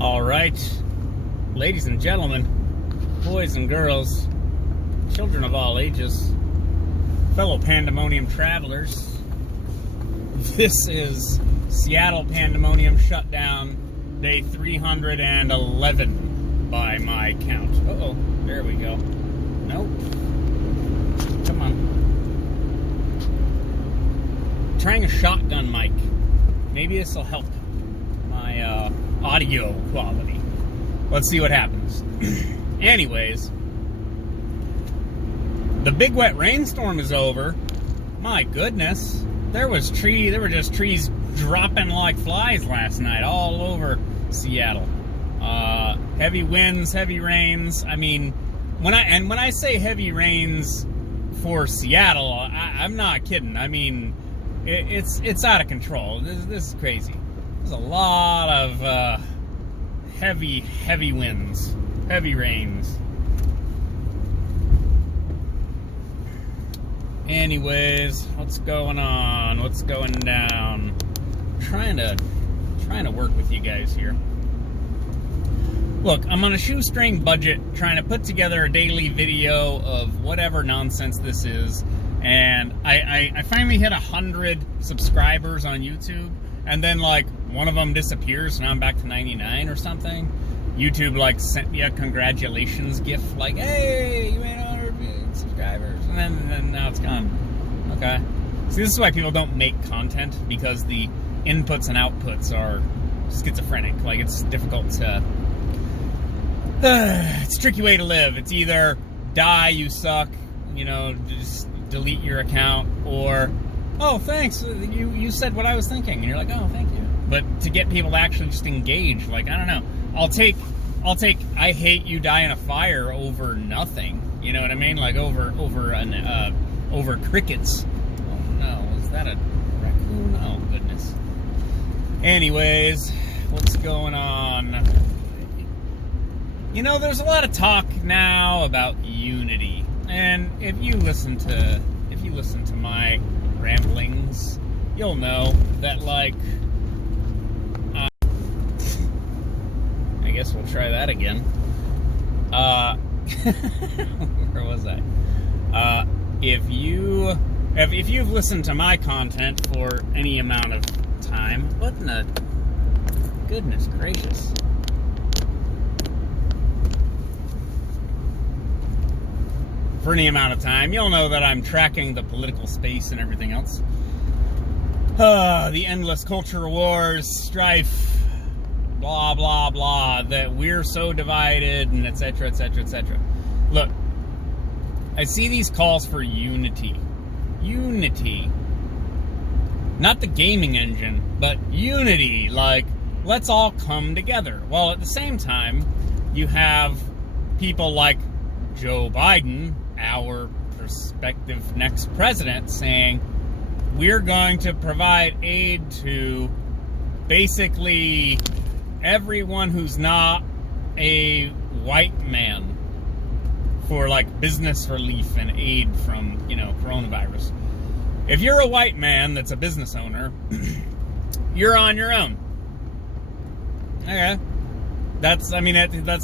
All right, ladies and gentlemen, boys and girls, children of all ages, fellow Pandemonium travelers, this is Seattle Pandemonium Shutdown, day 311 by my count. Uh-oh, there we go. Nope. Come on. Trying a shotgun mic. Maybe this will help my audio quality. Let's see what happens. Anyways, the big wet rainstorm is over. My goodness, there were just trees dropping like flies last night all over Seattle. Heavy winds, heavy rains. I mean, when I say heavy rains for Seattle, I'm not kidding. I mean, it's out of control. This is crazy. There's a lot of heavy winds, heavy rains. Anyways, what's going on? What's going down? Trying to work with you guys here. Look, I'm on a shoestring budget trying to put together a daily video of whatever nonsense this is. And I finally hit 100 subscribers on YouTube, and then like one of them disappears, and now I'm back to 99 or something. YouTube like sent me a congratulations gift, like, hey, you made 100 subscribers, and then now it's gone. Okay. See, this is why people don't make content, because the inputs and outputs are schizophrenic. Like, it's difficult to... it's a tricky way to live. It's either die, you suck, you know, just delete your account, or, oh, thanks, you said what I was thinking, and you're like, oh, thank you. But to get people to actually just engage, like, I don't know, I'll take I hate you die in a fire over nothing, you know what I mean? Like over crickets. Oh no, is that a raccoon? Oh goodness. Anyways, what's going on? You know, there's a lot of talk now about unity. And if you listen to my ramblings, you'll know that, like, I guess we'll try that again. Where was I? If you've listened to my content for any amount of time, what in the goodness gracious? For any amount of time, you'll know that I'm tracking the political space and everything else. The endless culture wars, strife, blah, blah, blah, that we're so divided, and etc., etc., etc. Look, I see these calls for unity. Unity. Not the gaming engine, but unity, like, let's all come together. Well, at the same time, you have people like Joe Biden, our prospective next president, saying we're going to provide aid to basically everyone who's not a white man for like business relief and aid from, you know, coronavirus. If you're a white man that's a business owner, you're on your own. Okay. That's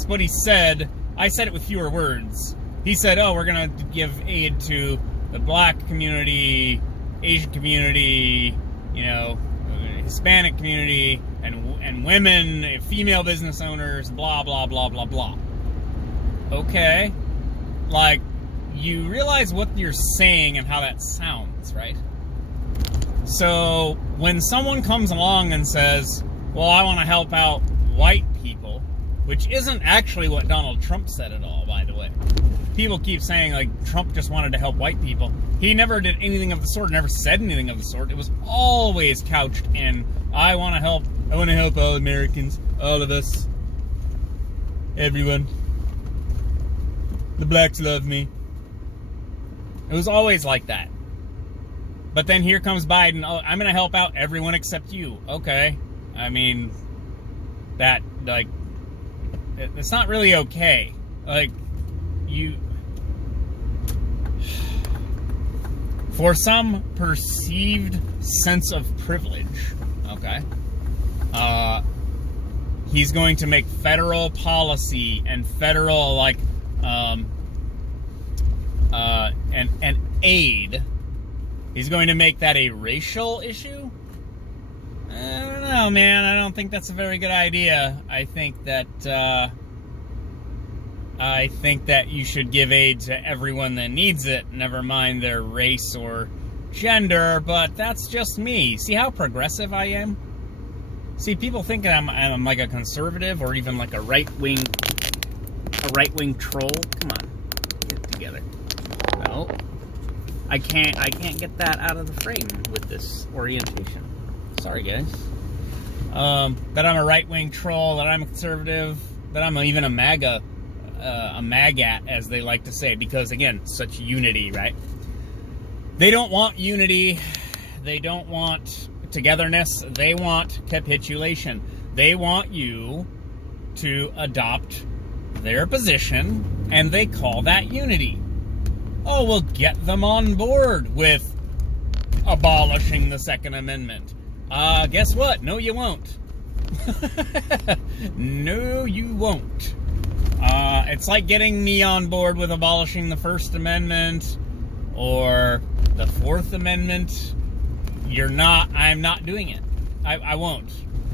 what he said. I said it with fewer words. He said, oh, we're going to give aid to the black community, Asian community, you know, Hispanic community, and women, female business owners, blah, blah, blah, blah, blah. Okay. Like, you realize what you're saying and how that sounds, right? So, when someone comes along and says, well, I want to help out white people, which isn't actually what Donald Trump said at all, by the way. People keep saying, like, Trump just wanted to help white people. He never did anything of the sort, never said anything of the sort. It was always couched in, I want to help all Americans, all of us, everyone. The blacks love me. It was always like that. But then here comes Biden, oh, I'm going to help out everyone except you. Okay. I mean, that, like, it's not really okay. Like, for some perceived sense of privilege, okay, he's going to make federal policy and federal, like, and aid, he's going to make that a racial issue? I don't know, man. I don't think that's a very good idea. I think that you should give aid to everyone that needs it, never mind their race or gender, but that's just me. See how progressive I am? See, people think I'm like a conservative or even like a right-wing troll. Come on, get it together. No, I can't get that out of the frame with this orientation. Sorry, guys. That I'm a right-wing troll, that I'm a conservative, that I'm even a MAGA, a MAGAT, as they like to say, because again, such unity, right? They don't want unity. They don't want togetherness. They want capitulation. They want you to adopt their position, and they call that unity. Oh, we'll get them on board with abolishing the Second Amendment. Guess what? No, you won't. No, you won't. It's like getting me on board with abolishing the First Amendment or the Fourth Amendment. I'm not doing it. I won't.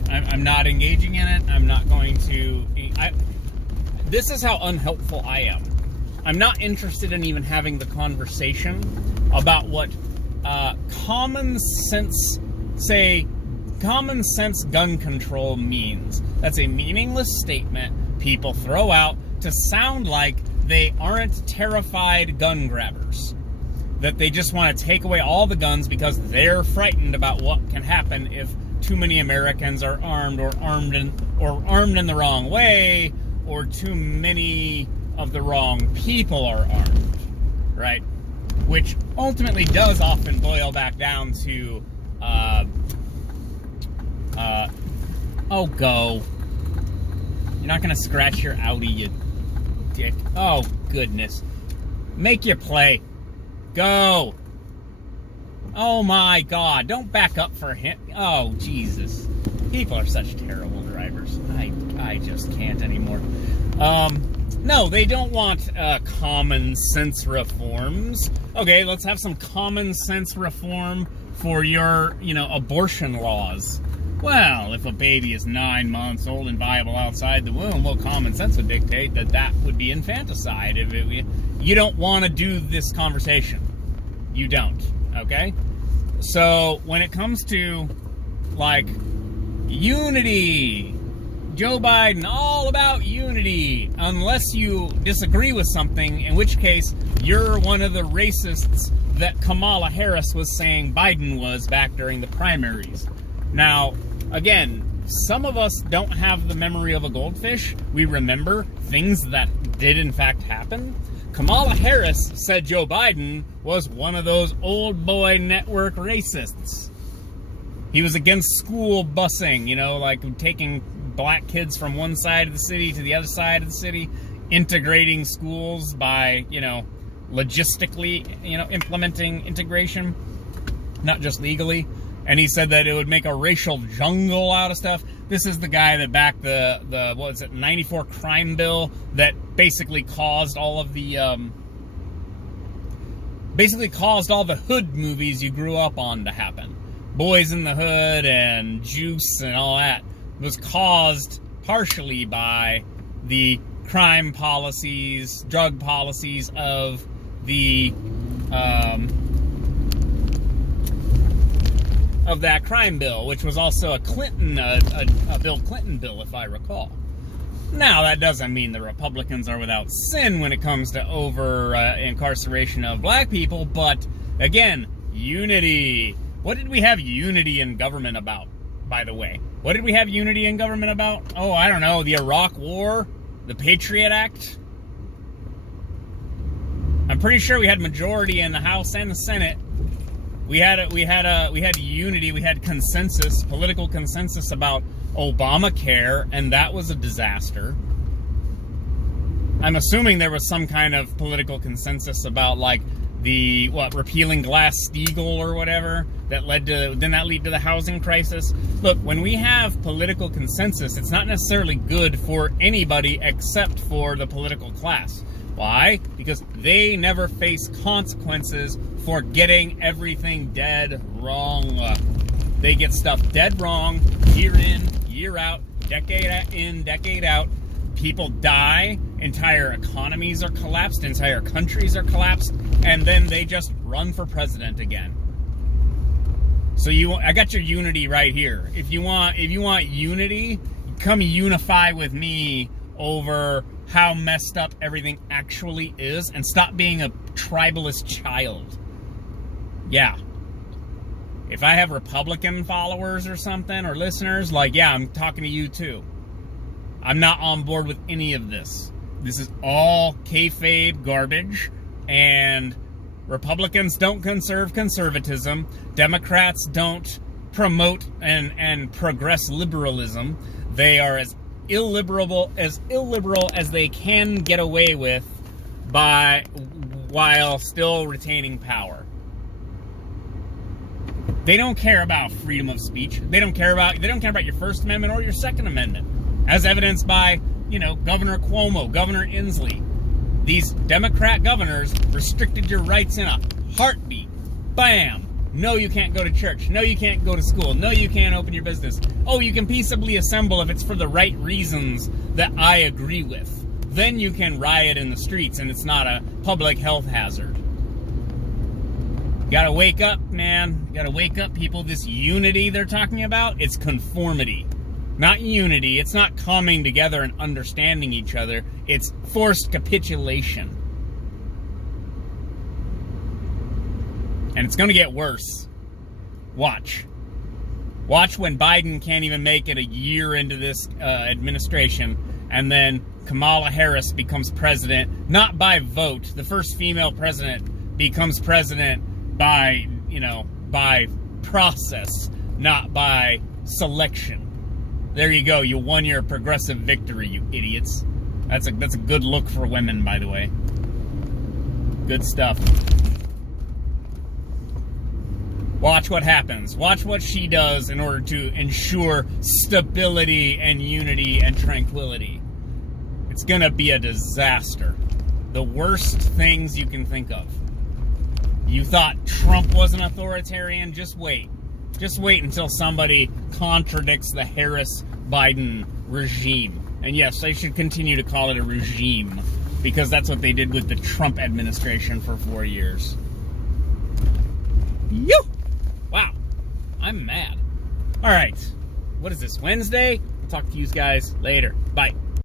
I'm not engaging in it. I'm not going to. This is how unhelpful I am. I'm not interested in even having the conversation about what common sense gun control means. That's a meaningless statement people throw out to sound like they aren't terrified gun grabbers. That they just want to take away all the guns because they're frightened about what can happen if too many Americans are armed or armed in the wrong way, or too many of the wrong people are armed, right? Which ultimately does often boil back down to, oh, go. You're not going to scratch your Audi, you dick. Oh, goodness. Make you play. Go. Oh, my God. Don't back up for him. Oh, Jesus. People are such terrible drivers. I just can't anymore. No, they don't want common sense reforms. Okay, let's have some common sense reform for your, abortion laws. Well, if a baby is 9 months old and viable outside the womb, well, common sense would dictate that would be infanticide. You don't want to do this conversation. You don't, okay? So, when it comes to, like, unity, Joe Biden, all about unity, unless you disagree with something, in which case you're one of the racists that Kamala Harris was saying Biden was back during the primaries. Now, again, some of us don't have the memory of a goldfish. We remember things that did in fact happen. Kamala Harris said Joe Biden was one of those old boy network racists. He was against school busing, like taking black kids from one side of the city to the other side of the city, integrating schools by, logistically, implementing integration, not just legally. And he said that it would make a racial jungle out of stuff. This is the guy that backed the 94 crime bill that basically caused all of the, hood movies you grew up on to happen. Boys in the Hood and Juice and all that was caused partially by the crime policies, drug policies of the, of that crime bill, which was also a Bill Clinton bill, if I recall. Now, that doesn't mean the Republicans are without sin when it comes to incarceration of black people, but again, unity. What did we have unity in government about, by the way? What did we have unity in government about? Oh, I don't know, the Iraq War, the Patriot Act. I'm pretty sure we had majority in the House and the Senate. We had unity, we had consensus, political consensus about Obamacare, and that was a disaster. I'm assuming there was some kind of political consensus about, like, the repealing Glass-Steagall or whatever didn't that lead to the housing crisis? Look, when we have political consensus, it's not necessarily good for anybody except for the political class. Why? Because they never face consequences for getting everything dead wrong. They get stuff dead wrong, year in, year out, decade in, decade out. People die, entire economies are collapsed, entire countries are collapsed, and then they just run for president again. So I got your unity right here. If you want unity, come unify with me over how messed up everything actually is, and stop being a tribalist child. Yeah. If I have Republican followers or something, or listeners, yeah, I'm talking to you too. I'm not on board with any of this. This is all kayfabe garbage, and Republicans don't conserve conservatism. Democrats don't promote and progress liberalism. They are as illiberal as they can get away with while still retaining power. They don't care about freedom of speech. They don't care about your First Amendment or your Second Amendment, as evidenced by, Governor Cuomo, Governor Inslee. These Democrat governors restricted your rights in a heartbeat. Bam! No, you can't go to church. No, you can't go to school. No, you can't open your business. Oh, you can peaceably assemble if it's for the right reasons that I agree with. Then you can riot in the streets and it's not a public health hazard. You gotta wake up, man. You gotta wake up, people. This unity they're talking about, it's conformity. Not unity. It's not coming together and understanding each other. It's forced capitulation. And it's going to get worse. Watch. Watch when Biden can't even make it a year into this administration, and then Kamala Harris becomes president, not by vote. The first female president becomes president by, by process, not by selection. There you go. You won your progressive victory, you idiots. That's a good look for women, by the way. Good stuff. Watch what happens. Watch what she does in order to ensure stability and unity and tranquility. It's gonna be a disaster. The worst things you can think of. You thought Trump was an authoritarian? Just wait. Just wait until somebody contradicts the Harris-Biden regime. And yes, I should continue to call it a regime, because that's what they did with the Trump administration for 4 years. Yoo! Wow. I'm mad. All right. What is this, Wednesday? I'll talk to you guys later. Bye.